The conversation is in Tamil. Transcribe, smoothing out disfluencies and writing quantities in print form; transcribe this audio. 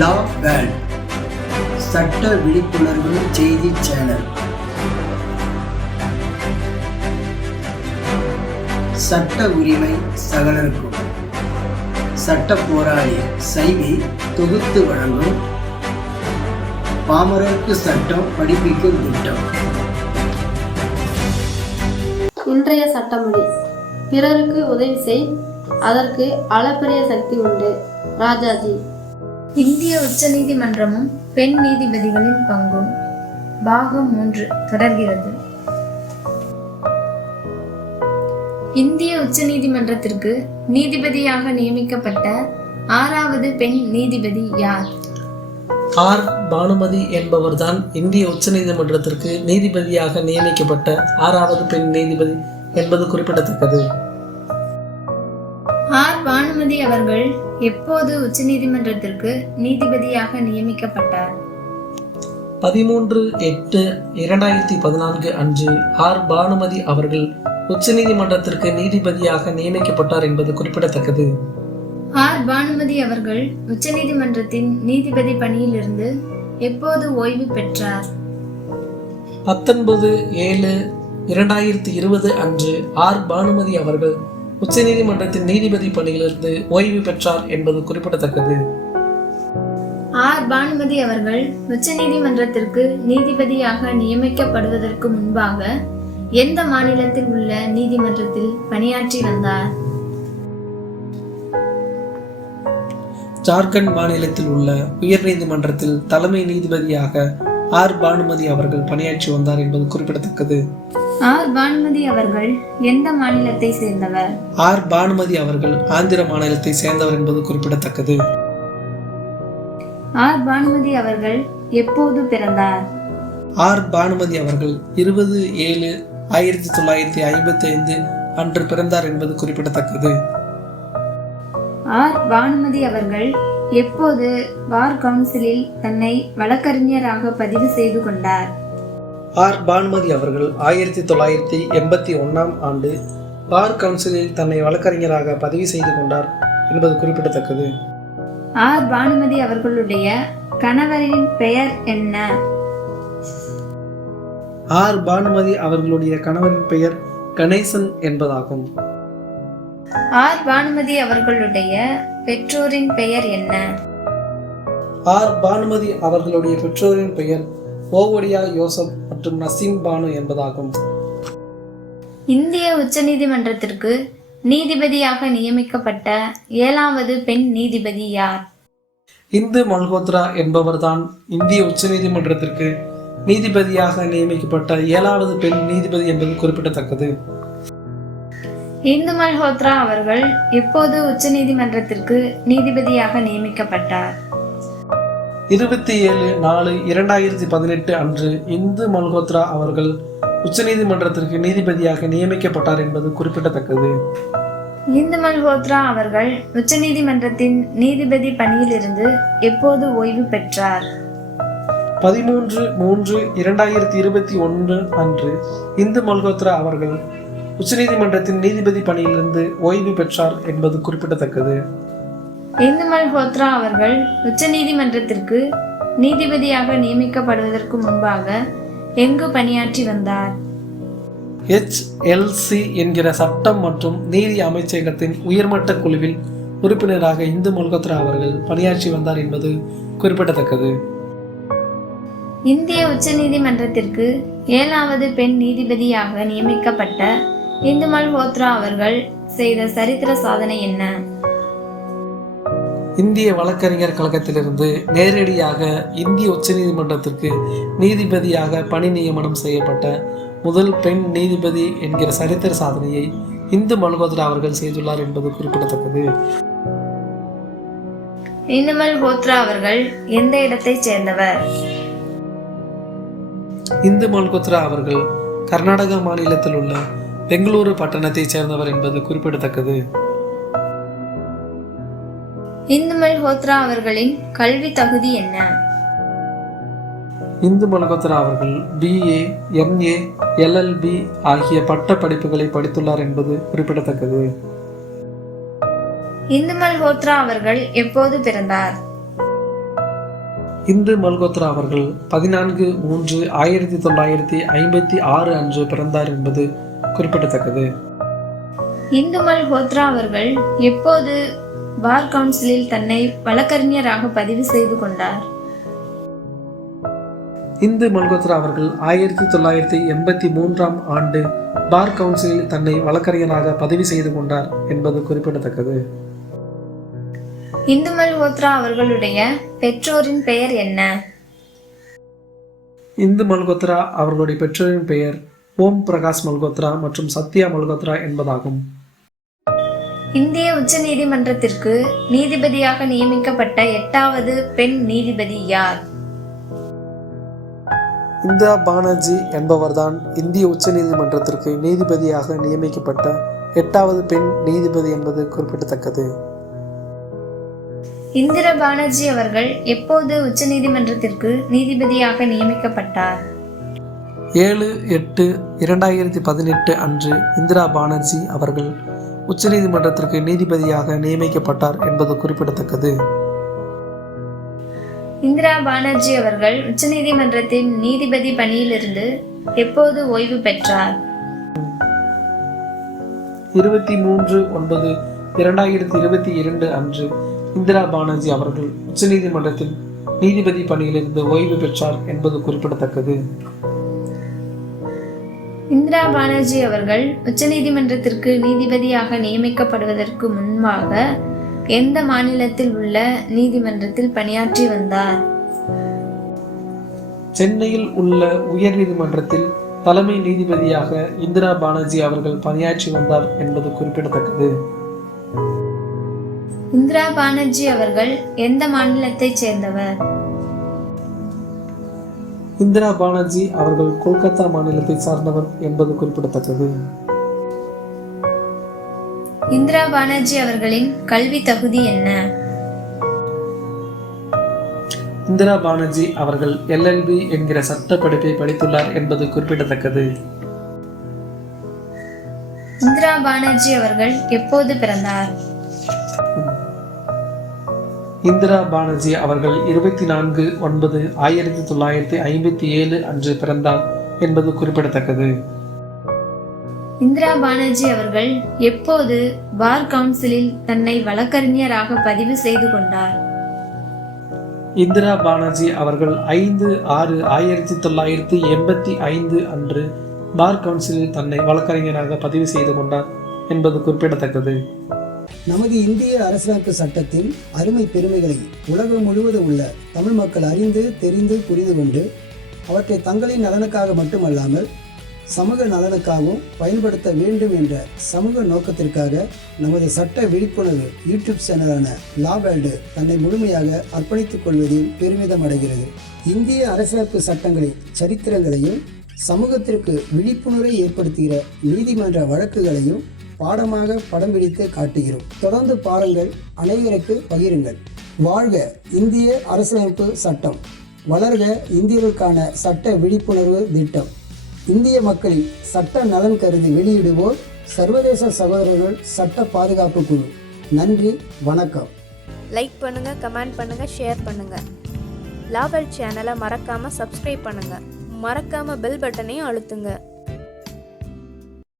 லா வேர்ல்ட் சட்ட விழிப்புணர்வு செய்தி சேனல். சட்ட உரிமை சகலருக்கும். சட்ட போராளி சைவி தொகுத்து வழங்கும் பாமரருக்கு சட்டம் படிப்பிக்கும் திட்டம். இன்றைய சட்டமொழி: பிறருக்கு உதவி செய், அதற்கு அளப்பரிய சக்தி உண்டு. ராஜாஜி. இந்திய உச்ச நீதிமன்றமும் பெண் நீதிபதிகளின் பங்கும். பாகம் 3 தொடர்கிறது. இந்திய உச்ச நீதிமன்றத்திற்கு நீதிபதியாக நியமிக்கப்பட்ட 6வது பெண் நீதிபதி யார்? ஆர் பானுமதி என்பவர்தான் இந்திய உச்ச நீதிமன்றத்திற்கு நீதிபதியாக நியமிக்கப்பட்ட 6வது பெண் நீதிபதி என்பது குறிப்பிடத்தக்கது. ஆர் பானுமதி அவர்கள் எப்போது உச்ச நீதிமன்றத்திற்கு நீதிபதியாக நியமிக்கப்பட்டார்? 13/8/2014 அன்று ஆர் பானுமதி அவர்கள் உச்ச நீதிமன்றத்திற்கு நீதிபதியாக நியமிக்கப்பட்டார் என்பது குறிப்பிடத்தக்கது. ஆர் பானுமதி அவர்கள் உச்ச நீதிமன்றத்தின் நீதிபதி பணியிலிருந்து எப்போது ஓய்வு பெற்றார்? 19/7/2020 அன்று ஆர் பானுமதி அவர்கள் உச்ச நீதிமன்றத்தின் நீதிபதி பணியிலிருந்து ஓய்வு பெற்றார் என்பது குறிப்பிடத்தக்கது. ஆர் பானுமதி அவர்கள் உச்ச நீதிமன்றத்திற்கு நீதிபதியாக நியமிக்கப்படுவதற்கு முன்பாக எந்த மாநிலத்தில் உள்ள நீதிமன்றத்தில் பணியாற்றி வந்தார்? ஜார்க்கண்ட் மாநிலத்தில் உள்ள உயர் நீதிமன்றத்தில் தலைமை நீதிபதியாக ஆர் பானுமதி அவர்கள் பணியாற்றி வந்தார் என்பது குறிப்பிடத்தக்கது. ஆர் பானுமதி அவர்கள் எந்த மாநிலத்தை சேர்ந்தவர்? ஆர் பானுமதி அவர்கள் ஆந்திர மாநிலத்தை சேர்ந்தவர் என்பது குறிப்பிடத்தக்கது. ஆர் பானுமதி அவர்கள் எப்போது பிறந்தார்? ஆர் பானுமதி அவர்கள் 20/7/1955 அன்று பிறந்தார் என்பது குறிப்பிடத்தக்கது. ஆர் பானுமதி அவர்கள் எப்போது பார் கவுன்சிலில் தன்னை வழக்கறிஞராக பதிவு செய்து கொண்டார்? ஆர் பானுமதி அவர்கள் 1981ஆம் ஆண்டு பார் கவுன்சிலில் தன்னை வழக்கறிஞராக பதிவு செய்து கொண்டார் என்பது குறிப்பிடத்தக்கது. ஆர் பானுமதி அவர்களுடைய கணவரின் பெயர் என்ன? ஆர் பானுமதி அவர்களுடைய கணவரின் பெயர் கணேசன் என்பதாகும். ஆர் பானுமதி அவர்களுடைய பெற்றோரின் பெயர் என்ன? ஆர் பானுமதி அவர்களுடைய பெற்றோரின் பெயர் ஓவடியா யோசப் மற்றும் நசீம் பானு என்பதாகும். இந்திய உச்ச நீதிமன்றத்திற்கு நீதிபதியாக நியமிக்கப்பட்ட 7வது பெண் நீதிபதி யார்? இந்து மல்ஹோத்ரா என்பவர்தான் இந்திய உச்ச நீதிமன்றத்திற்கு நீதிபதியாக நியமிக்கப்பட்ட 7வது பெண் நீதிபதி என்பது குறிப்பிடத்தக்கது. இந்து மல்ஹோத்ரா அவர்கள் எப்போது உச்ச நீதிமன்றத்திற்கு நீதிபதியாக நியமிக்கப்பட்டார்? 27/4/2018 அன்று இந்து மல்ஹோத்ரா அவர்கள் உச்ச நீதிமன்றத்திற்கு நீதிபதியாக நியமிக்கப்பட்டார் என்பது குறிப்பிடத்தக்கது. இந்து மல்ஹோத்ரா அவர்கள் உச்ச நீதிமன்றத்தின் நீதிபதி பணியிலிருந்து எப்போது ஓய்வு பெற்றார்? 13/3/2021 அன்று இந்து மல்ஹோத்ரா அவர்கள் உச்ச நீதிமன்றத்தின் நீதிபதி பணியிலிருந்து ஓய்வு பெற்றார் என்பது குறிப்பிடத்தக்கது. இந்து மல்ஹோத்ரா அவர்கள் உச்ச நீதிமன்றத்திற்கு நீதிபதியாக நியமிக்கப்படுவதற்கு முன்பாக எங்கு பணியாற்றி வந்தார்? HLC என்கிற சட்டம் மற்றும் நீதி அமைச்சகத்தின் உயர்மட்ட குழுவில் உறுப்பினராக இந்து மல்ஹோத்ரா அவர்கள் பணியாற்றி வந்தார் என்பது குறிப்பிடத்தக்கது. இந்திய உச்ச நீதிமன்றத்திற்கு 7வது பெண் நீதிபதியாக நியமிக்கப்பட்ட இந்து மல்ஹோத்ரா அவர்கள் செய்த சரித்திர சாதனை என்ன? இந்திய வழக்கறிஞர் கழகத்திலிருந்து நேரடியாக இந்திய உச்ச நீதிமன்றத்திற்கு நீதிபதியாக பணி நியமனம் செய்யப்பட்ட முதல் பெண் நீதிபதி என்கிற சரித்திர சாதனையை இந்து மல்ஹோத்ரா அவர்கள் செய்துள்ளார் என்பது குறிப்பிடத்தக்கது. இந்து மல்ஹோத்ரா அவர்கள் எந்த இடத்தை சேர்ந்தவர்? இந்து மல்ஹோத்ரா அவர்கள் கர்நாடக மாநிலத்தில் உள்ள பெங்களூரு பட்டணத்தை சேர்ந்தவர் என்பது குறிப்பிடத்தக்கது. இந்து மல்ஹோத்ரா அவர்களின் கல்வி தகுதி என்ன? இந்து மல்ஹோத்ரா அவர்கள் BA, MA, LLB ஆகிய பட்ட படிப்புகளை படித்துள்ளார் என்பது குறிப்பிடத்தக்கது. இந்து மல்ஹோத்ரா அவர்கள் எப்போது பிறந்தார்? இந்து மல்கோத்ரா அவர்கள் 14/3/1956 அன்று பிறந்தார் என்பது குறிப்பிடத்தக்கது. இந்து மல்ஹோத்ரா அவர்கள் எப்போது பார் கவுன்சிலில் தன்னை வழக்கறிஞராக பதிவு செய்து கொண்டார்? இந்து மல்கோத்ரா அவர்கள் 1983ஆம் ஆண்டு பார் கவுன்சிலில் தன்னை வழக்கறிஞராக பதிவு செய்து கொண்டார் என்பது குறிப்பிடத்தக்கது. இந்து மல்ஹோத்ரா அவர்களுடைய பெற்றோரின் பெயர் என்ன? இந்து மல்கோத்ரா அவர்களுடைய பெற்றோரின் பெயர் ஓம் பிரகாஷ் மல்கோத்ரா மற்றும் சத்யா மல்கோத்ரா என்பதாகும். இந்திய உச்ச நீதிமன்றத்திற்கு நீதிபதியாக நியமிக்கப்பட்ட 8வது பெண் நீதிபதி யார்? இந்திரா பானர்ஜி என்பவர்தான் இந்திய உச்ச நீதிமன்றத்திற்கு நீதிபதியாக நியமிக்கப்பட்ட 8வது பெண் நீதிபதி என்பது குறிப்பிடத்தக்கது. இந்திரா பானர்ஜி அவர்கள் எப்போது உச்ச நீதிமன்றத்திற்கு நீதிபதியாக நியமிக்கப்பட்டார்? 7/8/2018 அன்று இந்திரா பானர்ஜி அவர்கள் உச்ச நீதிமன்றத்திற்கு நீதிபதியாக நியமிக்கப்பட்டார் என்பது குறிப்பிடத்தக்கது. இந்திரா பானர்ஜி அவர்கள் உச்ச நீதிமன்றத்தின் நீதிபதி பணியிலிருந்து எப்போது ஓய்வு பெற்றார்? 23/9/2022 அன்று இந்திரா பானர்ஜி அவர்கள் உச்ச நீதிமன்றத்தின் நீதிபதி பணியிலிருந்து ஓய்வு பெற்றார் என்பது குறிப்பிடத்தக்கது. இந்திரா பானர்ஜி அவர்கள் உச்ச நீதிமன்றத்திற்கு நீதிபதியாக நியமிக்கப்படுவதற்கு முன்பாக எந்த மாநிலத்தில் உள்ள நீதிமன்றத்தில் பணியாற்றி வந்தார்? சென்னையில் உள்ள உயர் நீதிமன்றத்தில் தலைமை நீதிபதியாக இந்திரா பானர்ஜி அவர்கள் பணியாற்றி வந்தார் என்பது குறிப்பிடத்தக்கது. இந்திரா பானர்ஜி அவர்கள் எந்த மாநிலத்தைச் சேர்ந்தவர்? இந்திரா பானர்ஜி அவர்கள் கொல்கத்தா மாநிலத்தை சார்ந்தவர் என்பது குறிப்பிடத்தக்கது. இந்திரா பானர்ஜி அவர்களின் கல்வி தகுதி என்ன? இந்திரா பானர்ஜி அவர்கள் LLB என்கிற சட்ட படிப்பை படித்துள்ளார் என்பது குறிப்பிடத்தக்கது. இந்திரா பானர்ஜி அவர்கள் எப்போது பிறந்தார்? இந்திரா பானர்ஜி அவர்கள் 24/9/1957 அன்று பிறந்தார் என்பது குறிப்பிடத்தக்கது. இந்திரா பானர்ஜி அவர்கள் எப்போது பார் கவுன்சிலில் தன்னை வழக்கறிஞராக பதிவு செய்து கொண்டார்? இந்திரா பானர்ஜி அவர்கள் 5/6/1985 அன்று பார் கவுன்சிலில் தன்னை வழக்கறிஞராக பதிவு செய்து கொண்டார் என்பது குறிப்பிடத்தக்கது. நமது இந்திய அரசியலமைப்பு சட்டத்தின் அருமை பெருமைகளை உலகம் முழுவதும் உள்ள தமிழ் மக்கள் அறிந்து தெரிந்து புரிந்து கொண்டு அவற்றை தங்களின் நலனுக்காக மட்டுமல்லாமல் சமூக நலனுக்காகவும் பயன்படுத்த வேண்டும் என்ற சமூக நோக்கத்திற்காக நமது சட்ட விழிப்புணர்வு யூடியூப் சேனலான லா வேர்ல்டு தன்னை முழுமையாக அர்ப்பணித்துக் கொள்வதில் பெருமிதம் அடைகிறது. இந்திய அரசியலமைப்பு சட்டங்களின் சரித்திரங்களையும் சமூகத்திற்கு விழிப்புணர்வை ஏற்படுத்துகிற நீதிமன்ற வழக்குகளையும் பாடமாக படம் பிடித்து காட்டுகிறோம். தொடர்ந்து பாருங்கள், அனைவருக்கு பகிருங்கள். வாழ்க இந்திய அரசியலமைப்பு சட்டம், வளர்க இந்தியர்களுக்கான சட்ட விழிப்புணர்வு திட்டம். இந்திய மக்களின் சட்ட நலன் கருதி வெளியிடுவோர் சர்வதேச சகோதரர்கள் சட்ட பாதுகாப்பு குழு. நன்றி, வணக்கம். லைக் பண்ணுங்க, கமெண்ட் பண்ணுங்க, ஷேர் பண்ணுங்க. லா வேர்ல்ட் சேனலை மறக்காம சப்ஸ்கிரைப் பண்ணுங்க. மறக்காம பெல் பட்டனையும் அழுத்துங்க.